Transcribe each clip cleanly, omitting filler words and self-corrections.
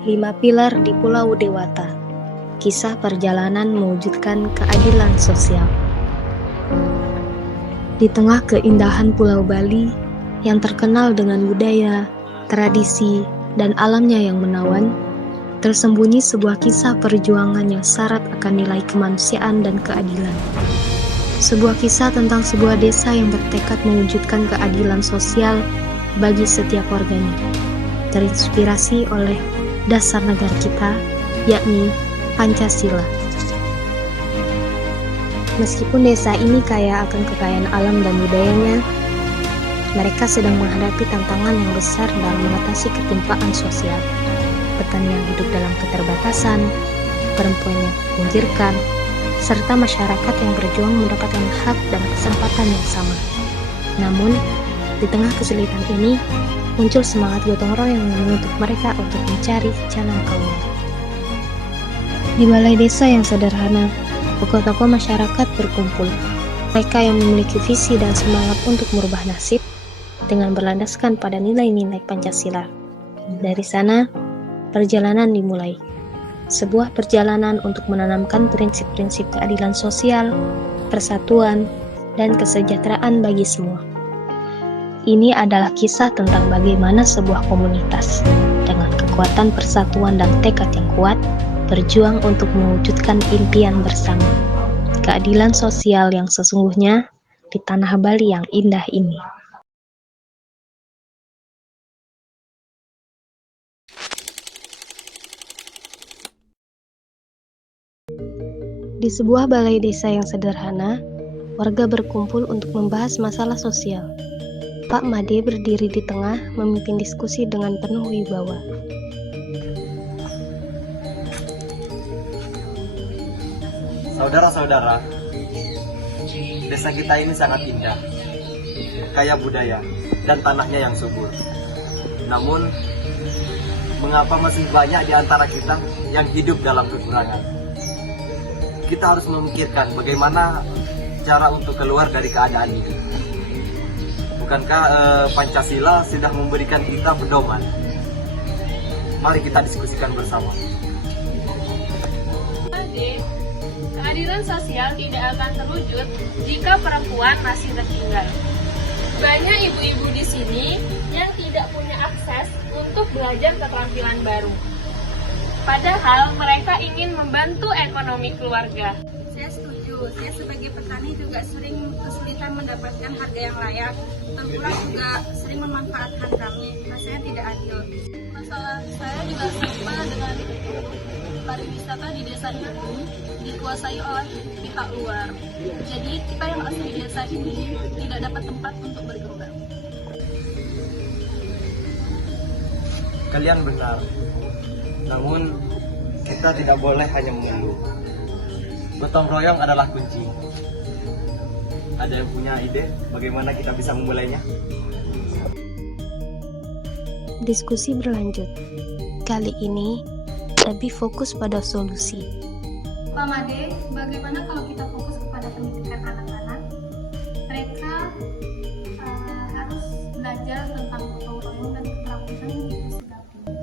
5 Pilar di Pulau Dewata. Kisah perjalanan mewujudkan keadilan sosial. Di tengah keindahan Pulau Bali yang terkenal dengan budaya, tradisi, dan alamnya yang menawan, tersembunyi sebuah kisah perjuangan yang syarat akan nilai kemanusiaan dan keadilan. Sebuah kisah tentang sebuah desa yang bertekad mewujudkan keadilan sosial bagi setiap warganya, terinspirasi oleh dasar negara kita, yakni Pancasila. Meskipun desa ini kaya akan kekayaan alam dan budayanya, mereka sedang menghadapi tantangan yang besar dalam mengatasi ketimpaan sosial. Petani yang hidup dalam keterbatasan, perempuan yang dipinggirkan, serta masyarakat yang berjuang mendapatkan hak dan kesempatan yang sama. Namun, di tengah kesulitan ini, muncul semangat gotong royong yang menuntut mereka untuk mencari jalan keluar. Di balai desa yang sederhana, tokoh-tokoh masyarakat berkumpul. Mereka yang memiliki visi dan semangat untuk merubah nasib dengan berlandaskan pada nilai-nilai Pancasila. Dari sana, perjalanan dimulai. Sebuah perjalanan untuk menanamkan prinsip-prinsip keadilan sosial, persatuan, dan kesejahteraan bagi semua. Ini adalah kisah tentang bagaimana sebuah komunitas dengan kekuatan persatuan dan tekad yang kuat berjuang untuk mewujudkan impian bersama. Keadilan sosial yang sesungguhnya di tanah Bali yang indah ini. Di sebuah balai desa yang sederhana, warga berkumpul untuk membahas masalah sosial. Pak Made berdiri di tengah, memimpin diskusi dengan penuh wibawa. Saudara-saudara, desa kita ini sangat indah, kaya budaya, dan tanahnya yang subur. Namun, mengapa masih banyak di antara kita yang hidup dalam kekurangan? Kita harus memikirkan bagaimana cara untuk keluar dari keadaan ini. Bukankah Pancasila sudah memberikan kita pedoman? Mari kita diskusikan bersama. Keadilan sosial tidak akan terwujud jika perempuan masih tertinggal. Banyak ibu-ibu di sini yang tidak punya akses untuk belajar keterampilan baru. Padahal mereka ingin membantu ekonomi keluarga. Saya setuju, saya sebagai petani juga sering kesulitan mendapatkan harga yang layak. Tengkulak juga sering memanfaatkan kami, rasanya tidak adil. Masalah saya juga sama dengan pariwisata di desa ini dikuasai oleh pihak luar. Jadi kita yang asli di desa ini tidak dapat tempat untuk berkembang. Kalian benar, namun kita tidak boleh hanya mengeluh. Gotong royong adalah kunci. Ada yang punya ide bagaimana kita bisa memulainya? Diskusi berlanjut. Kali ini lebih fokus pada solusi. Pak Made, bagaimana kalau kita fokus kepada pendidikan anak-anak? Mereka harus belajar tentang gotong royong dan keterampilan yang itu sudah punya.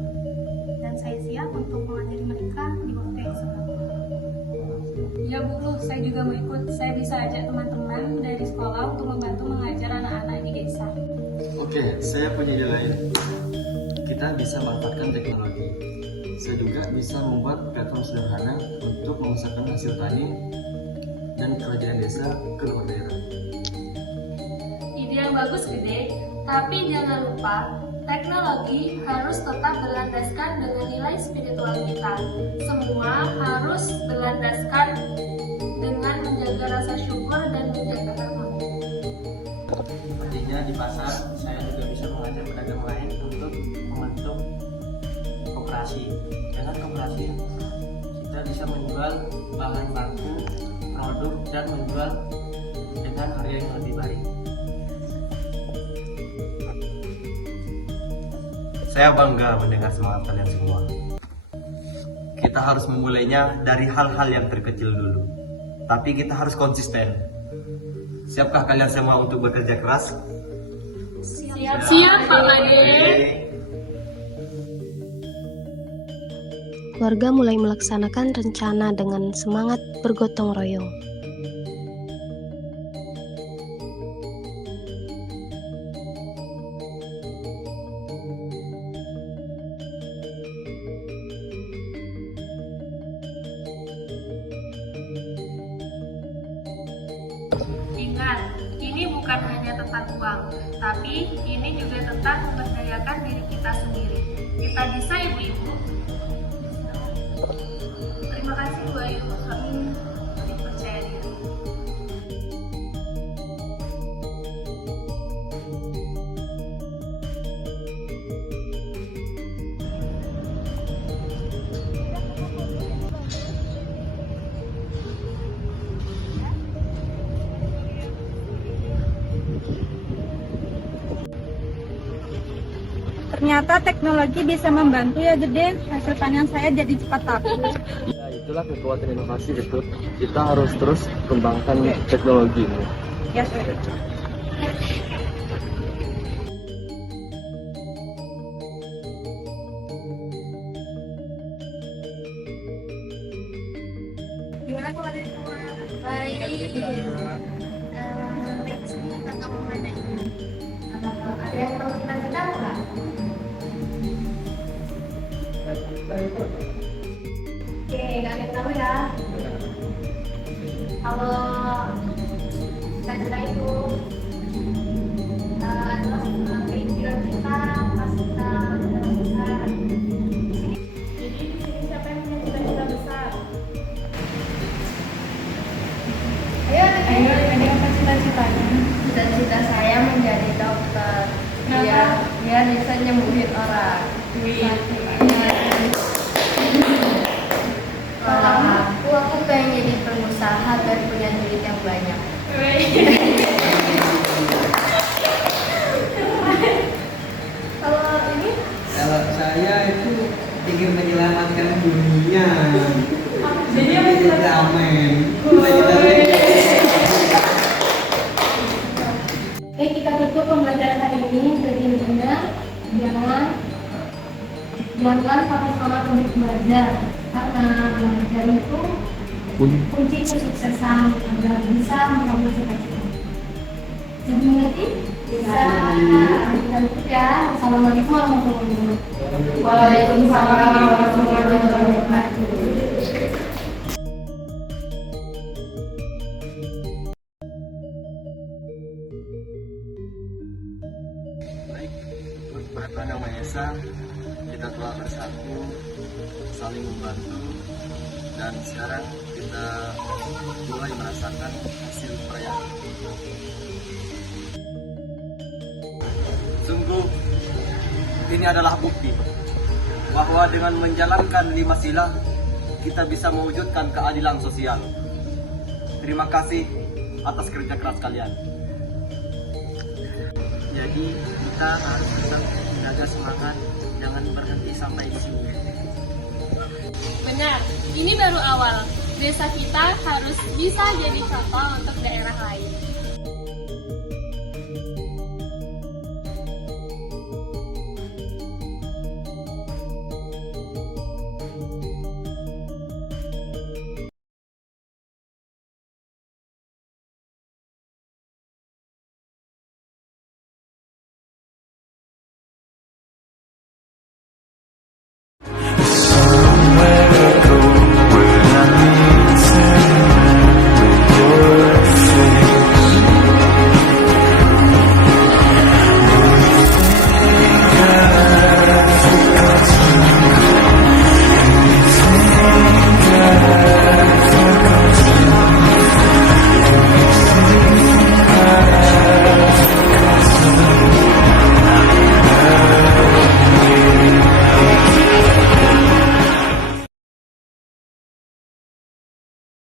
Dan saya siap untuk mengajari mereka di waktu yang singkat. Ya Bu, saya juga mau ikut. Saya bisa ajak teman-teman dari sekolah untuk membantu mengajar anak-anak di desa. Oke, saya punya ide lain. Kita bisa manfaatkan teknologi. Saya juga bisa membuat platform sederhana untuk memasarkan hasil tani dan kerajinan desa ke luar daerah. Ide yang bagus, Gede. Tapi jangan lupa, teknologi harus tetap berlandaskan dengan nilai spiritual kita. Semua harus berlandaskan dengan menjaga rasa syukur dan menjaga harmoni. Artinya di pasar saya juga bisa mengajak pedagang lain untuk membentuk koperasi. Dengan koperasi kita bisa menjual bahan baku, produk, dan menjual dengan harga yang lebih baik. Saya bangga mendengar semangat kalian semua. Kita harus memulainya dari hal-hal yang terkecil dulu. Tapi kita harus konsisten. Siapkah kalian semua untuk bekerja keras? Siap Pak Made. warga mulai melaksanakan rencana dengan semangat bergotong royong. Ingat, ini bukan hanya tentang uang, tapi ini juga tentang memberdayakan diri kita sendiri. Kita bisa, ibu-ibu. Terima kasih, Bu Ayu. Kami dipercaya diri. Ternyata teknologi bisa membantu ya Gede, hasil panen saya jadi cepat laku. Ya, itulah kekuatan inovasi itu. Kita harus terus kembangkan teknologi ini. Ya, Gede. Gimana kalau dari semua? Baik. Tentang mana ini? Ada yang perlu kita tahu nggak? Oke, kalian tahu ya. Kalau cita-cita itu adalah keinginan kita pas kita udah besar. Jadi di sini siapa yang punya cita-cita besar? Ayo, ada yang cita-citanya. Cita-cita saya menjadi dokter. Biar bisa nyembuhin orang. Kalau aku pengen jadi pengusaha dan punya duit yang banyak. Kalau ini? Kalau saya itu ingin menyelamatkan dunia. Jadi ramen. Oke, kita tutup pembelajaran hari ini. Jadi intinya jangan sama-sama untuk belajar, karena belajar itu kunci kesuksesan agar bisa mencapai cita-cita. Jadi mengerti? Bisa. Kita tutup ya. Assalamualaikum warahmatullahi wabarakatuh. Waalaikumsalam warahmatullahi wabarakatuh. Baik, berkat Tuhan Yang Maha Esa, kita telah bersatu, saling membantu, dan sekarang kita mulai merasakan hasil perayaan. Sungguh, ini adalah bukti bahwa dengan menjalankan 5 sila, kita bisa mewujudkan keadilan sosial. Terima kasih atas kerja keras kalian. Jadi kita harus tetap menjaga semangat, jangan berhenti sampai di sini. Benar, ini baru awal. Desa kita harus bisa jadi contoh untuk daerah lain.